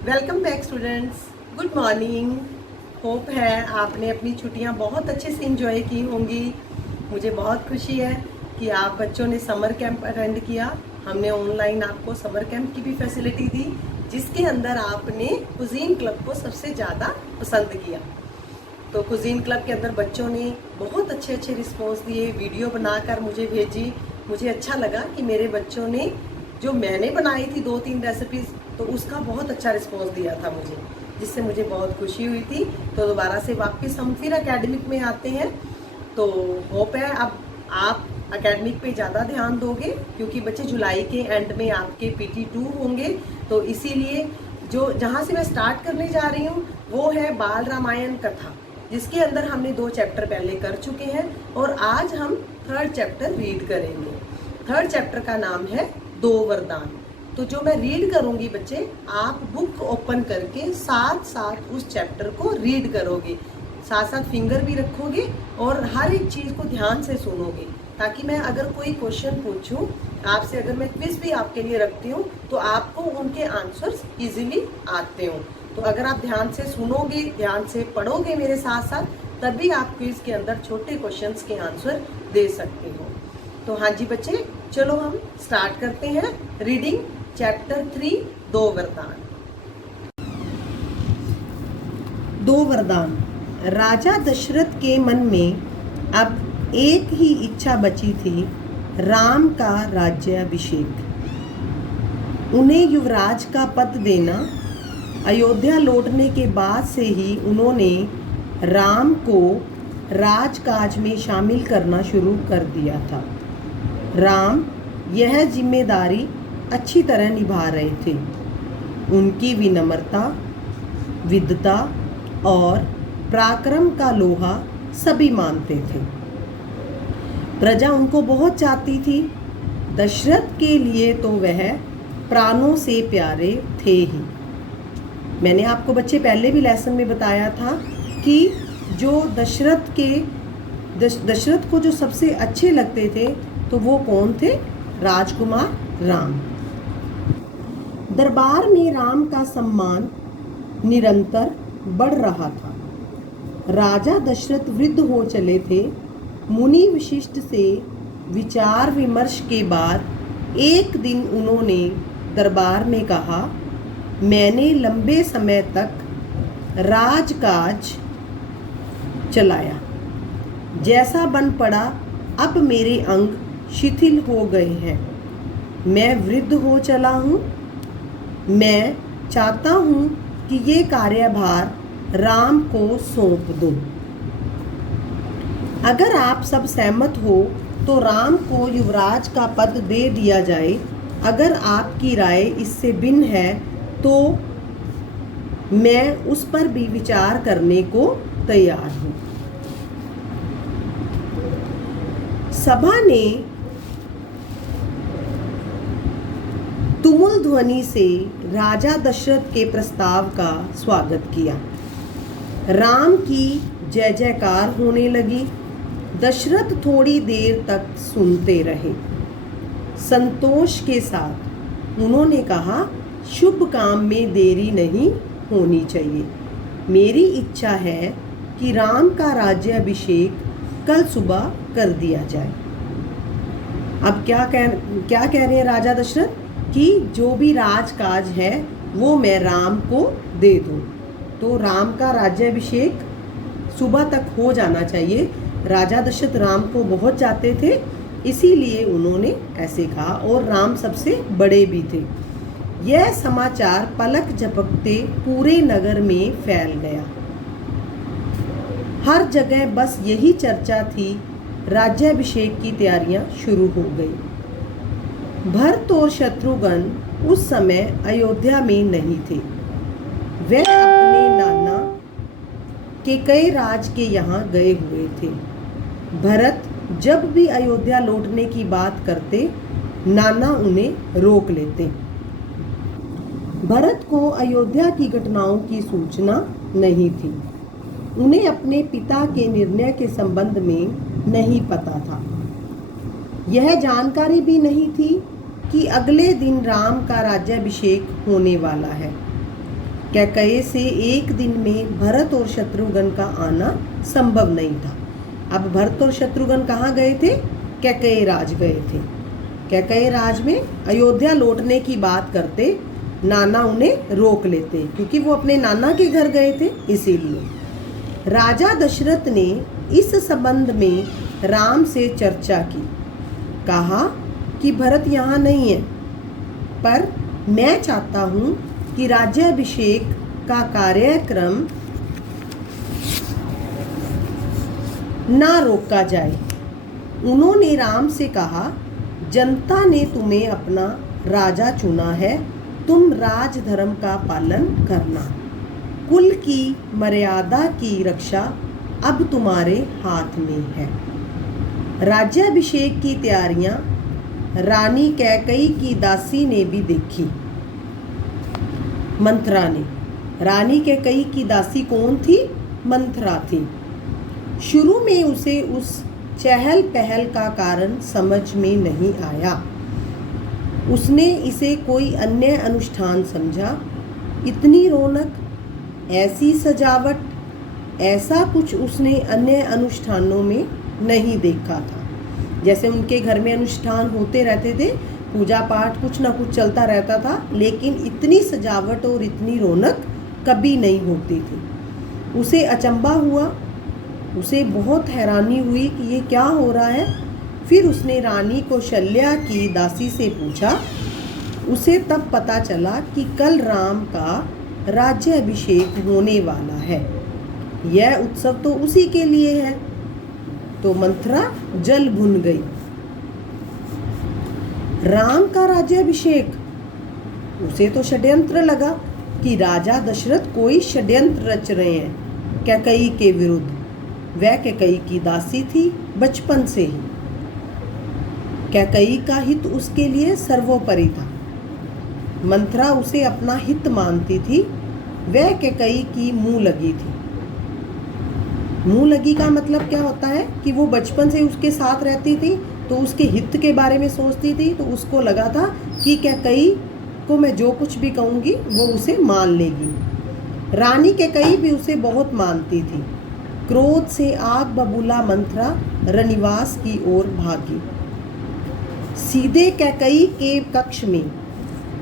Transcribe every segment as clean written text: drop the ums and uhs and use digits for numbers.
Welcome back students, good morning. Hope है आपने अपनी छुट्टियां बहुत अच्छे से एंजॉय की होंगी। मुझे बहुत खुशी है कि आप बच्चों ने समर कैंप अटेंड किया। हमने ऑनलाइन आपको समर कैंप की भी फैसिलिटी दी, जिसके अंदर आपने कुजीन क्लब को सबसे ज़्यादा पसंद किया। तो कुजीन क्लब के अंदर बच्चों ने बहुत अच्छे अच्छे रिस्पॉन्स दिए, वीडियो बनाकर मुझे भेजी। मुझे अच्छा लगा कि मेरे बच्चों ने जो मैंने बनाई थी 2-3 रेसिपीज़, तो उसका बहुत अच्छा रिस्पॉन्स दिया था मुझे, जिससे मुझे बहुत खुशी हुई थी। तो दोबारा से वापस हम फिर एकेडमिक में आते हैं। तो होप है अब आप एकेडमिक पे ज़्यादा ध्यान दोगे, क्योंकि बच्चे जुलाई के एंड में आपके PT2 होंगे। तो इसीलिए जो जहाँ से मैं स्टार्ट करने जा रही हूँ वो है बाल रामायण कथा, जिसके अंदर हमने 2 चैप्टर पहले कर चुके हैं और आज हम 3rd चैप्टर रीड करेंगे। 3rd चैप्टर का नाम है 2 वरदान। तो जो मैं रीड करूंगी बच्चे, आप बुक ओपन करके साथ साथ उस चैप्टर को रीड करोगे, साथ साथ फिंगर भी रखोगे और हर एक चीज़ को ध्यान से सुनोगे, ताकि मैं अगर कोई क्वेश्चन पूछूं आपसे, अगर मैं क्विज भी आपके लिए रखती हूँ, तो आपको उनके आंसर्स इजीली आते हों। तो अगर आप ध्यान से सुनोगे, ध्यान से पढ़ोगे मेरे साथ साथ, तभी आप क्विज के अंदर छोटे क्वेश्चंस के आंसर दे सकते हो। तो हाँ जी बच्चे, चलो हम स्टार्ट करते हैं रीडिंग चैप्टर 3 2 वरदान। 2 वरदान। राजा दशरथ के मन में अब एक ही इच्छा बची थी, राम का राज्याभिषेक। उन्हें युवराज का पद देना। अयोध्या लौटने के बाद से ही उन्होंने राम को राजकाज में शामिल करना शुरू कर दिया था। राम यह जिम्मेदारी अच्छी तरह निभा रहे थे। उनकी विनम्रता, विद्वता और पराक्रम का लोहा सभी मानते थे। प्रजा उनको बहुत चाहती थी। दशरथ के लिए तो वह प्राणों से प्यारे थे ही। मैंने आपको बच्चे पहले भी लेसन में बताया था कि जो दशरथ को जो सबसे अच्छे लगते थे, तो वो कौन थे? राजकुमार राम। दरबार में राम का सम्मान निरंतर बढ़ रहा था। राजा दशरथ वृद्ध हो चले थे। मुनि वशिष्ठ से विचार विमर्श के बाद एक दिन उन्होंने दरबार में कहा, मैंने लंबे समय तक राजकाज चलाया, जैसा बन पड़ा अब मेरे अंग शिथिल हो गए हैं। मैं वृद्ध हो चला हूँ। मैं चाहता हूँ कि ये कार्यभार राम को सौंप दूँ। अगर आप सब सहमत हो तो राम को युवराज का पद दे दिया जाए। अगर आपकी राय इससे भिन्न है तो मैं उस पर भी विचार करने को तैयार हूँ। सभा ने तुमुल ध्वनि से राजा दशरथ के प्रस्ताव का स्वागत किया। राम की जय जयकार होने लगी। दशरथ थोड़ी देर तक सुनते रहे। संतोष के साथ उन्होंने कहा, शुभ काम में देरी नहीं होनी चाहिए। मेरी इच्छा है कि राम का राज्याभिषेक कल सुबह कर दिया जाए। अब क्या कह रहे हैं राजा दशरथ कि जो भी राजकाज है वो मैं राम को दे दूं। तो राम का राज्याभिषेक सुबह तक हो जाना चाहिए। राजा दशरथ राम को बहुत चाहते थे, इसीलिए उन्होंने ऐसे कहा, और राम सबसे बड़े भी थे। यह समाचार पलक झपकते पूरे नगर में फैल गया। हर जगह बस यही चर्चा थी। राज्याभिषेक की तैयारियां शुरू हो गई। भरत और शत्रुघ्न उस समय अयोध्या में नहीं थे। वे अपने नाना के कई राज के यहाँ गए हुए थे। भरत जब भी अयोध्या लौटने की बात करते, नाना उन्हें रोक लेते। भरत को अयोध्या की घटनाओं की सूचना नहीं थी। उन्हें अपने पिता के निर्णय के संबंध में नहीं पता था। यह जानकारी भी नहीं थी कि अगले दिन राम का राज्याभिषेक होने वाला है। कैकेयी से एक दिन में भरत और शत्रुघ्न का आना संभव नहीं था। अब भरत और शत्रुघ्न कहाँ गए थे? कैकेयी राज गए थे। कैकेयी राज में अयोध्या लौटने की बात करते, नाना उन्हें रोक लेते क्योंकि वो अपने नाना के घर गए थे। इसीलिए राजा दशरथ ने इस संबंध में राम से चर्चा की। कहा कि भरत यहाँ नहीं है, पर मैं चाहता हूँ कि राज्याभिषेक का कार्यक्रम ना रोका जाए। उन्होंने राम से कहा, जनता ने तुम्हें अपना राजा चुना है, तुम राजधर्म का पालन करना। कुल की मर्यादा की रक्षा अब तुम्हारे हाथ में है। राज्याभिषेक की तैयारियां रानी कैकेयी की दासी ने भी देखी। मंथरा ने। रानी कैकेयी की दासी कौन थी? मंथरा थी। शुरू में उसे उस चहल पहल का कारण समझ में नहीं आया। उसने इसे कोई अन्य अनुष्ठान समझा। इतनी रौनक, ऐसी सजावट, ऐसा कुछ उसने अन्य अनुष्ठानों में नहीं देखा था। जैसे उनके घर में अनुष्ठान होते रहते थे, पूजा पाठ कुछ ना कुछ चलता रहता था, लेकिन इतनी सजावट और इतनी रौनक कभी नहीं होती थी। उसे अचंभा हुआ, उसे बहुत हैरानी हुई कि ये क्या हो रहा है। फिर उसने रानी कौशल्या की दासी से पूछा। उसे तब पता चला कि कल राम का राज्याभिषेक होने वाला है। यह उत्सव तो उसी के लिए है। तो मंथरा जल भुन गई। राम का राज्याभिषेक? उसे तो षड्यंत्र लगा कि राजा दशरथ कोई षड्यंत्र रच रहे हैं कैकेयी के विरुद्ध। वह कैकेयी की दासी थी बचपन से ही। कैकेयी का हित उसके लिए सर्वोपरि था। मंथरा उसे अपना हित मानती थी। वह कैकेयी की मुंह लगी थी। मुंह लगी का मतलब क्या होता है कि वो बचपन से उसके साथ रहती थी, तो उसके हित के बारे में सोचती थी। तो उसको लगा था कि कैकेयी को मैं जो कुछ भी कहूँगी वो उसे मान लेगी। रानी कैकेयी भी उसे बहुत मानती थी। क्रोध से आग बबूला मंथरा रनिवास की ओर भागी। सीधे कैकेयी के कक्ष में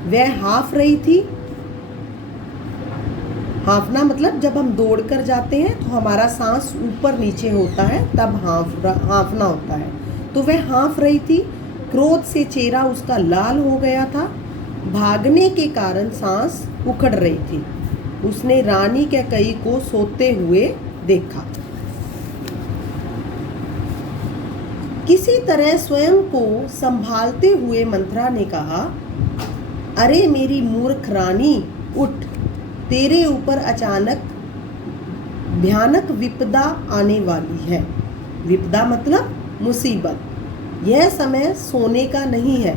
वह हाँफ रही थी। हाँफना मतलब जब हम दौड़ कर जाते हैं तो हमारा सांस ऊपर नीचे होता है, तब हाँफना होता है। तो वह हाँफ रही थी। क्रोध से चेहरा उसका लाल हो गया था। भागने के कारण सांस उखड़ रही थी। उसने रानी कैकेयी को सोते हुए देखा। किसी तरह स्वयं को संभालते हुए मंथरा ने कहा, अरे मेरी मूर्ख रानी, उठ। तेरे ऊपर अचानक भयानक विपदा आने वाली है। विपदा मतलब मुसीबत। यह समय सोने का नहीं है।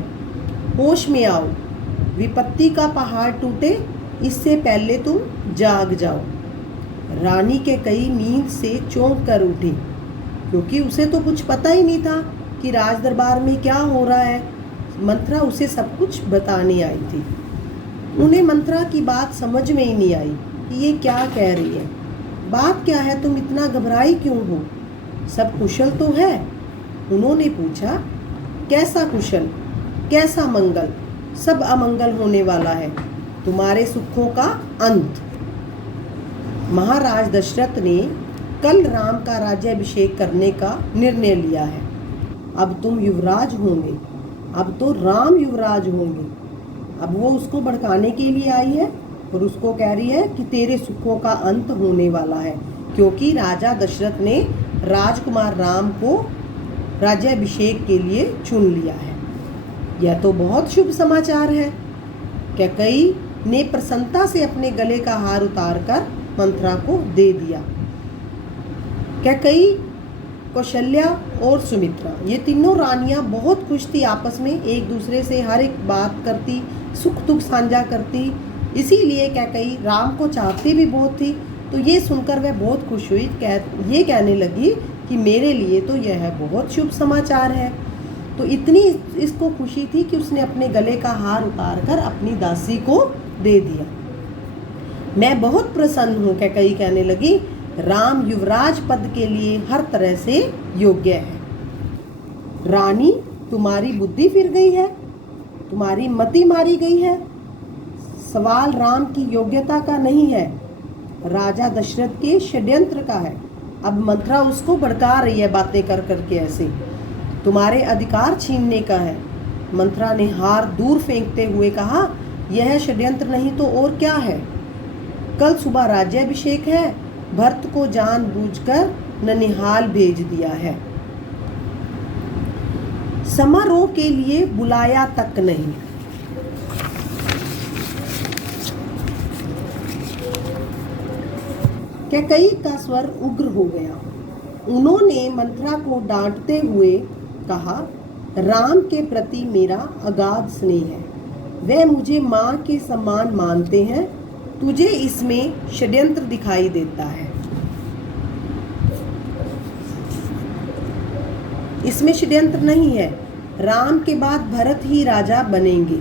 होश में आओ। विपत्ति का पहाड़ टूटे इससे पहले तुम जाग जाओ। रानी कैकेयी नींद से चौंक कर उठी, क्योंकि उसे तो कुछ पता ही नहीं था कि राज दरबार में क्या हो रहा है। मंथरा उसे सब कुछ बताने आई थी। उन्हें मंथरा की बात समझ में ही नहीं आई कि ये क्या कह रही है। बात क्या है, तुम इतना घबराई क्यों हो? सब कुशल तो है? उन्होंने पूछा। कैसा कुशल, कैसा मंगल? सब अमंगल होने वाला है। तुम्हारे सुखों का अंत। महाराज दशरथ ने कल राम का राज्याभिषेक करने का निर्णय लिया है। अब तुम युवराज होंगे। अब तो राम युवराज होंगे। अब वो उसको भड़काने के लिए आई है और उसको कह रही है कि तेरे सुखों का अंत होने वाला है, क्योंकि राजा दशरथ ने राजकुमार राम को राज्याभिषेक के लिए चुन लिया है। यह तो बहुत शुभ समाचार है। कैकेयी ने प्रसन्नता से अपने गले का हार उतारकर मंथरा को दे दिया। कैकेयी, कौशल्या और सुमित्रा, ये तीनों रानियां बहुत खुश थी आपस में। एक दूसरे से हर एक बात करती, सुख दुख साझा करती। इसीलिए कैकेयी राम को चाहती भी बहुत थी। तो ये सुनकर वह बहुत खुश हुई। ये कहने लगी कि मेरे लिए तो यह बहुत शुभ समाचार है। तो इतनी इसको खुशी थी कि उसने अपने गले का हार उतारकर अपनी दासी को दे दिया। मैं बहुत प्रसन्न हूँ, कैकेयी कहने लगी। राम युवराज पद के लिए हर तरह से योग्य है। रानी, तुम्हारी बुद्धि फिर गई है, तुम्हारी मति मारी गई है। सवाल राम की योग्यता का नहीं है, राजा दशरथ के षड्यंत्र का है। अब मंथरा उसको भड़का रही है बातें कर करके, ऐसे तुम्हारे अधिकार छीनने का है। मंथरा ने हार दूर फेंकते हुए कहा, यह षड्यंत्र नहीं तो और क्या है। कल सुबह राज्याभिषेक है, भरत को जानबूझकर ननिहाल भेज दिया है, समारोह के लिए बुलाया तक नहीं। कैकेयी का स्वर उग्र हो गया। उन्होंने मंथरा को डांटते हुए कहा, राम के प्रति मेरा अगाध स्नेह है, वे मुझे माँ के समान मानते हैं, तुझे इसमें षड्यंत्र दिखाई देता है। इसमें षड्यंत्र नहीं है, राम के बाद भरत ही राजा बनेंगे।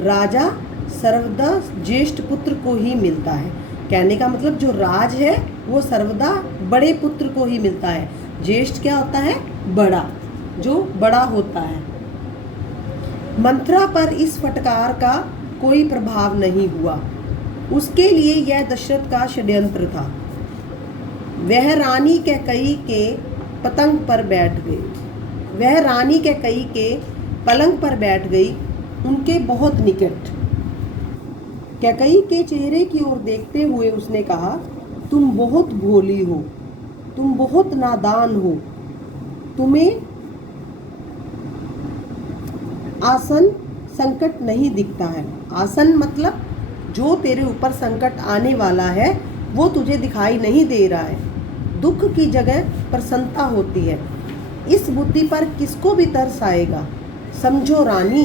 राजा सर्वदा ज्येष्ठ पुत्र को ही मिलता है। कहने का मतलब जो राज है वो सर्वदा बड़े पुत्र को ही मिलता है। ज्येष्ठ क्या होता है? बड़ा, जो बड़ा होता है। मंथरा पर इस फटकार का कोई प्रभाव नहीं हुआ। उसके लिए यह दशरथ का षड्यंत्र था। वह रानी कैकेयी के पतंग पर बैठ गई। वह रानी कैकेयी के पलंग पर बैठ गई, उनके बहुत निकट। कैकेयी के चेहरे की ओर देखते हुए उसने कहा, तुम बहुत भोली हो, तुम बहुत नादान हो, तुम्हें आसन संकट नहीं दिखता है। आसन मतलब जो तेरे ऊपर संकट आने वाला है वो तुझे दिखाई नहीं दे रहा है। दुख की जगह प्रसन्नता होती है। इस बुद्धि पर किसको भी तरस आएगा। समझो रानी,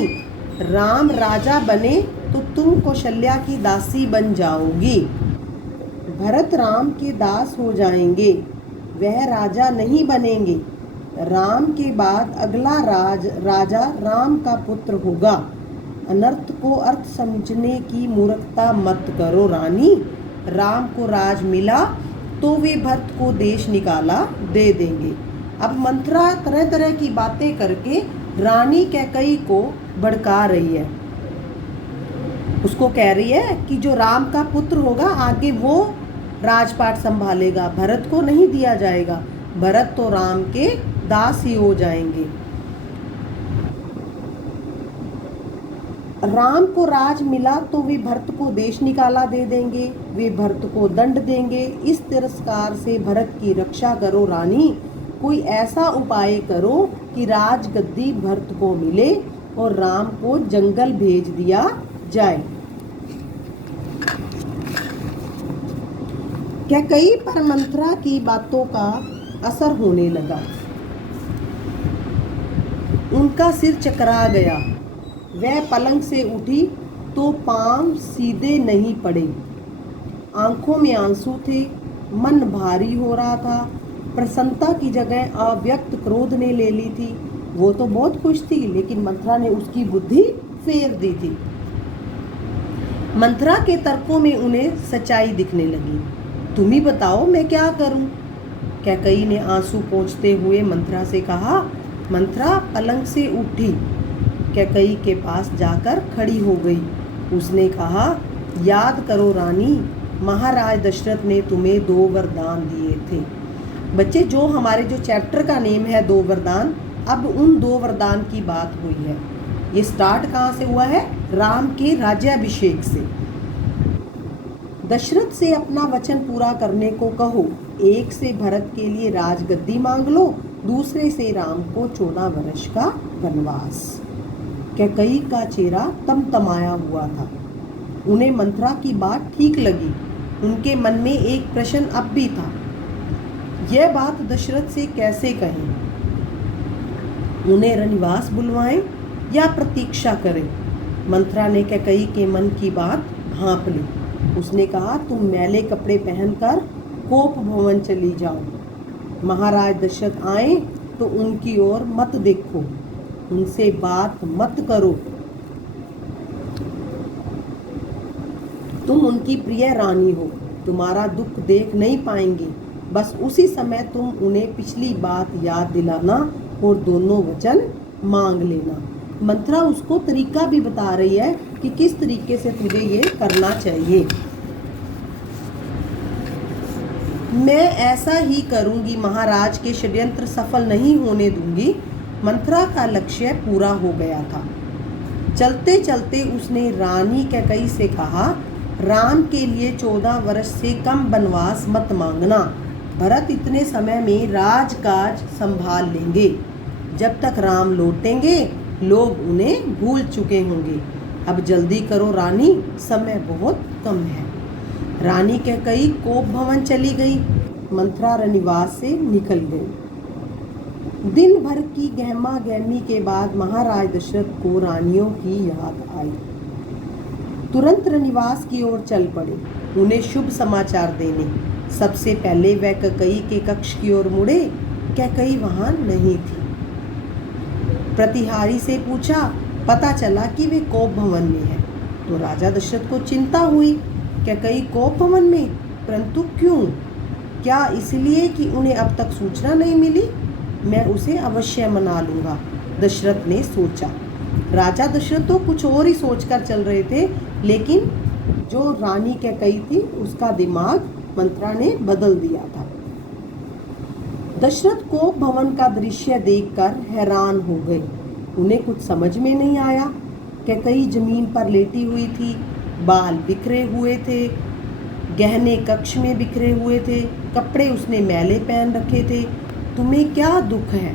राम राजा बने तो तुम कौशल्या की दासी बन जाओगी। भरत राम के दास हो जाएंगे, वह राजा नहीं बनेंगे। राम के बाद अगला राजा राम का पुत्र होगा। अनर्थ को अर्थ समझने की मूर्खता मत करो रानी। राम को राज मिला तो वे भरत को देश निकाला दे देंगे। अब मंथरा तरह तरह की बातें करके रानी कैकेयी को भड़का रही है। उसको कह रही है कि जो राम का पुत्र होगा आगे वो राजपाट संभालेगा, भरत को नहीं दिया जाएगा। भरत तो राम के दास ही हो जाएंगे। राम को राज मिला तो वे भरत को देश निकाला दे देंगे, वे भरत को दंड देंगे। इस तिरस्कार से भरत की रक्षा करो रानी। कोई ऐसा उपाय करो कि राजगद्दी भरत को मिले और राम को जंगल भेज दिया जाए। कैकेयी पर मंथरा की बातों का असर होने लगा। उनका सिर चकरा गया। वह पलंग से उठी तो पांव सीधे नहीं पड़े। आंखों में आंसू थे, मन भारी हो रहा था। प्रसन्नता की जगह अव्यक्त क्रोध ने ले ली थी। वो तो बहुत खुश थी, लेकिन मंथरा ने उसकी बुद्धि फेर दी थी। मंथरा के तर्कों में उन्हें सच्चाई दिखने लगी। तुम ही बताओ मैं क्या करूं? कैकेयी ने आंसू पोंछते हुए मंथरा से कहा। मंथरा पलंग से उठी, कैकेयी के पास जाकर खड़ी हो गई। उसने कहा, याद करो रानी, महाराज दशरथ ने तुम्हें 2 वरदान दिए थे। बच्चे, जो हमारे जो चैप्टर का नेम है 2 वरदान, अब उन 2 वरदान की बात हुई है। ये स्टार्ट कहाँ से हुआ है? राम के राज्याभिषेक से। दशरथ से अपना वचन पूरा करने को कहो। एक से भरत के लिए राजगद्दी मांग लो, दूसरे से राम को 14 वर्ष का वनवास। कैकेयी का चेहरा तमतमाया हुआ था। उन्हें मंथरा की बात ठीक लगी। उनके मन में एक प्रश्न अब भी था, यह बात दशरथ से कैसे कहें? उन्हें रनिवास बुलवाएं या प्रतीक्षा करें? मंथरा ने कैकेयी के मन की बात भांप ली। उसने कहा, तुम मैले कपड़े पहनकर कोप भवन चली जाओ। महाराज दशरथ आए तो उनकी ओर मत देखो, उनसे बात मत करो। तुम उन उनकी प्रिय रानी हो, तुम्हारा दुख देख नहीं पाएंगे। बस उसी समय तुम उन्हें पिछली बात याद दिलाना और दोनों वचन मांग लेना। मंत्रा उसको तरीका भी बता रही है कि किस तरीके से तुझे ये करना चाहिए। मैं ऐसा ही करूंगी, महाराज के षड्यंत्र सफल नहीं होने दूंगी। मंत्रा का लक्ष्य पूरा हो गया था। चलते चलते उसने रानी कैकई से कहा, राम के लिए 14 वर्ष से कम वनवास मत मांगना। भरत इतने समय में राजकाज संभाल लेंगे। जब तक राम लौटेंगे लोग उन्हें भूल चुके होंगे। अब जल्दी करो रानी, समय बहुत कम है। रानी कैकई कोप भवन चली गई। मंत्रा रनिवास से निकल गई। दिन भर की गहमा गहमी के बाद महाराज दशरथ को रानियों की याद आई। तुरंत रनिवास की ओर चल पड़े, उन्हें शुभ समाचार देने। सबसे पहले वह कैकई के कक्ष की ओर मुड़े। कैकई वहां नहीं थी। प्रतिहारी से पूछा, पता चला कि वे कोप भवन में है। तो राजा दशरथ को चिंता हुई। कैकई कोप भवन में, परंतु क्यों? क्या इसलिए कि उन्हें अब तक सूचना नहीं मिली? मैं उसे अवश्य मना लूंगा, दशरथ ने सोचा। राजा दशरथ तो कुछ और ही सोचकर चल रहे थे, लेकिन जो रानी कैकई थी उसका दिमाग मंत्रा ने बदल दिया था। दशरथ कोप भवन का दृश्य देखकर हैरान हो गए। उन्हें कुछ समझ में नहीं आया। कैकई जमीन पर लेटी हुई थी, बाल बिखरे हुए थे, गहने कक्ष में बिखरे हुए थे, कपड़े उसने मैले पहन रखे थे। तुम्हें क्या दुख है?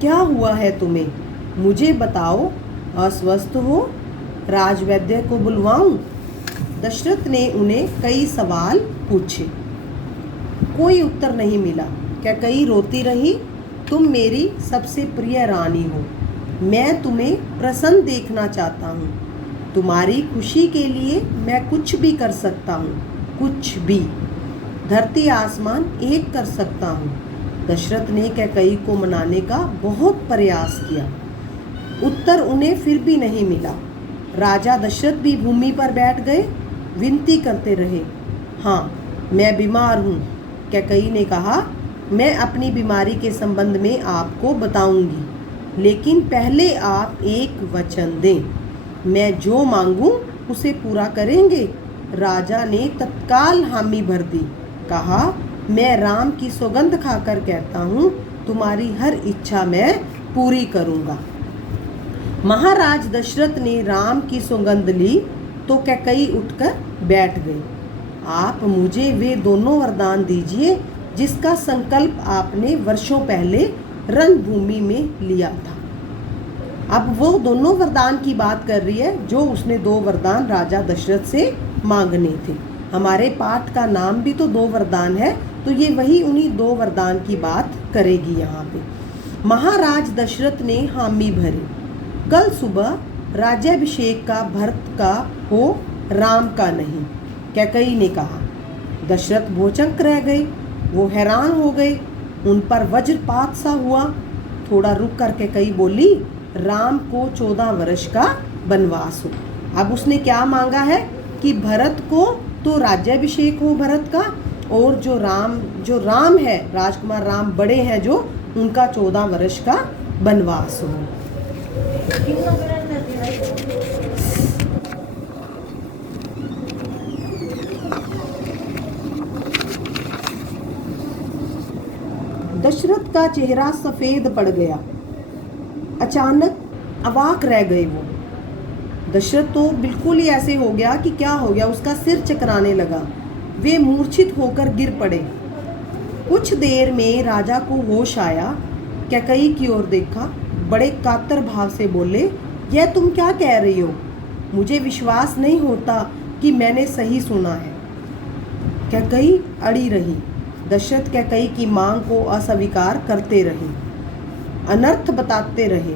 क्या हुआ है तुम्हें? मुझे बताओ। अस्वस्थ हो? राजवैद्य को बुलवाऊं? दशरथ ने उन्हें कई सवाल पूछे, कोई उत्तर नहीं मिला। कैकई रोती रही। तुम मेरी सबसे प्रिय रानी हो, मैं तुम्हें प्रसन्न देखना चाहता हूँ। तुम्हारी खुशी के लिए मैं कुछ भी कर सकता हूँ, कुछ भी। धरती आसमान एक कर सकता हूँ। दशरथ ने कैकई को मनाने का बहुत प्रयास किया। उत्तर उन्हें फिर भी नहीं मिला। राजा दशरथ भी भूमि पर बैठ गए, विनती करते रहे। हाँ, मैं बीमार हूँ, कैकई ने कहा। मैं अपनी बीमारी के संबंध में आपको बताऊंगी, लेकिन पहले आप एक वचन दें। मैं जो मांगूं उसे पूरा करेंगे। राजा ने तत्काल हामी भर दी। कहा, मैं राम की सौगंध खाकर कहता हूँ, तुम्हारी हर इच्छा मैं पूरी करूँगा। महाराज दशरथ ने राम की सौगंध ली तो कैकई उठकर बैठ गई। आप मुझे वे दोनों वरदान दीजिए जिसका संकल्प आपने वर्षों पहले रणभूमि में लिया था। अब वो दोनों वरदान की बात कर रही है जो उसने 2 वरदान राजा दशरथ से मांगने थे। हमारे पाठ का नाम भी तो 2 वरदान है, तो ये वही उन्हीं 2 वरदान की बात करेगी यहाँ पे। महाराज दशरथ ने हामी भरी। कल सुबह राज्याभिषेक का भरत का हो, राम का नहीं, कैकई ने कहा। दशरथ भौचंक रह गए। वो हैरान हो गए। उन पर वज्रपात सा हुआ। थोड़ा रुक कर कैकई बोली, राम को 14 वर्ष का वनवास हो। अब उसने क्या मांगा है कि भरत को तो राज्याभिषेक हो भरत का, और जो राम है, राजकुमार राम बड़े हैं जो, उनका 14 वर्ष का वनवास हो। दशरथ का चेहरा सफेद पड़ गया। अचानक अवाक रह गए वो। दशरथ तो बिल्कुल ही ऐसे हो गया कि क्या हो गया, उसका सिर चकराने लगा। वे मूर्छित होकर गिर पड़े। कुछ देर में राजा को होश आया। कैकई की ओर देखा, बड़े कातर भाव से बोले, यह तुम क्या कह रही हो? मुझे विश्वास नहीं होता कि मैंने सही सुना है। कैकई अड़ी रही। दशरथ कैकई की मांग को अस्वीकार करते रहे, अनर्थ बताते रहे।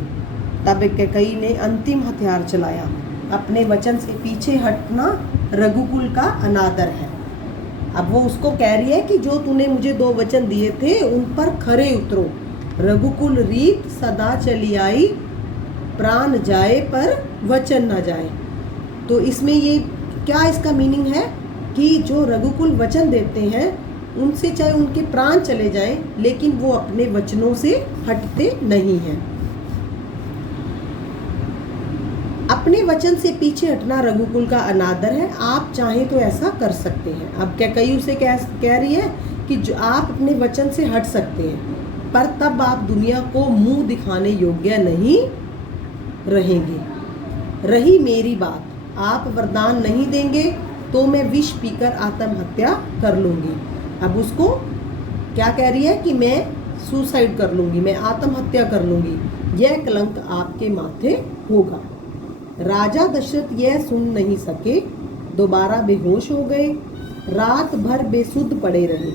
तब कैकई ने अंतिम हथियार चलाया। अपने वचन से पीछे हटना रघुकुल का अनादर है। अब वो उसको कह रही है कि जो तूने मुझे 2 वचन दिए थे उन पर खरे उतरो। रघुकुल रीत सदा चली आई, प्राण जाए पर वचन न जाए। तो इसमें ये क्या इसका मीनिंग है कि जो रघुकुल वचन देते हैं उनसे चाहे उनके प्राण चले जाएं, लेकिन वो अपने वचनों से हटते नहीं हैं। अपने वचन से पीछे हटना रघुकुल का अनादर है। आप चाहें तो ऐसा कर सकते हैं। अब कैकई उसे कह रही है कि जो आप अपने वचन से हट सकते हैं, पर तब आप दुनिया को मुंह दिखाने योग्य नहीं रहेंगे। रही मेरी बात, आप वरदान नहीं देंगे तो मैं विष पीकर आत्महत्या कर लूँगी। अब उसको क्या कह रही है कि मैं सुसाइड कर लूँगी, मैं आत्महत्या कर लूँगी। यह कलंक आपके माथे होगा। राजा दशरथ यह सुन नहीं सके, दोबारा बेहोश हो गए। रात भर बेसुध पड़े रहे।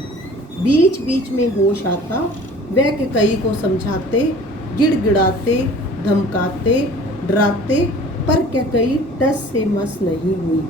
बीच बीच में होश आता, वह कैकई को समझाते, गिड़गिड़ाते, धमकाते, डराते, पर कैकई टस से मस नहीं हुई।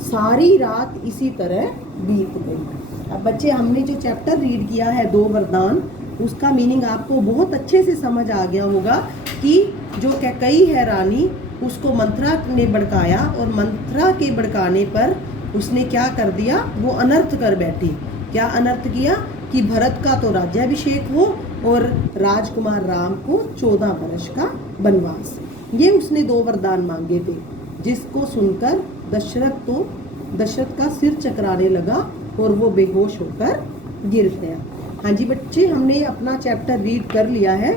सारी रात इसी तरह बीत गई। अब बच्चे, हमने जो चैप्टर रीड किया है 2 वरदान, उसका मीनिंग आपको बहुत अच्छे से समझ आ गया होगा कि जो कैकई है रानी, उसको मंथरा ने भड़काया और मंथरा के भड़काने पर उसने क्या कर दिया, वो अनर्थ कर बैठी। क्या अनर्थ किया कि भरत का तो राज्याभिषेक हो और राजकुमार राम को 14 वर्ष का वनवास। ये उसने 2 वरदान मांगे थे, जिसको सुनकर दशरथ का सिर चकराने लगा और वो बेहोश होकर गिर गया। हाँ जी बच्चे, हमने अपना चैप्टर रीड कर लिया है,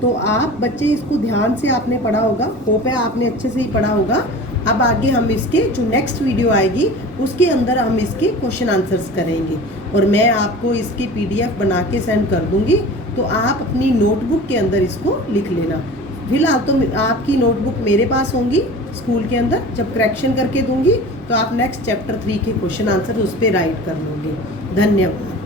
तो आप बच्चे इसको ध्यान से आपने पढ़ा होगा। होप है आपने अच्छे से ही पढ़ा होगा। अब आगे हम इसके जो नेक्स्ट वीडियो आएगी उसके अंदर हम इसके क्वेश्चन आंसर्स करेंगे और मैं आपको इसकी PDF बना के सेंड कर दूंगी, तो आप अपनी नोटबुक के अंदर इसको लिख लेना। फिलहाल तो आपकी नोटबुक मेरे पास होंगी स्कूल के अंदर, जब करेक्शन करके दूंगी तो आप नेक्स्ट चैप्टर 3 के क्वेश्चन आंसर उस पर राइट कर लोगे। धन्यवाद।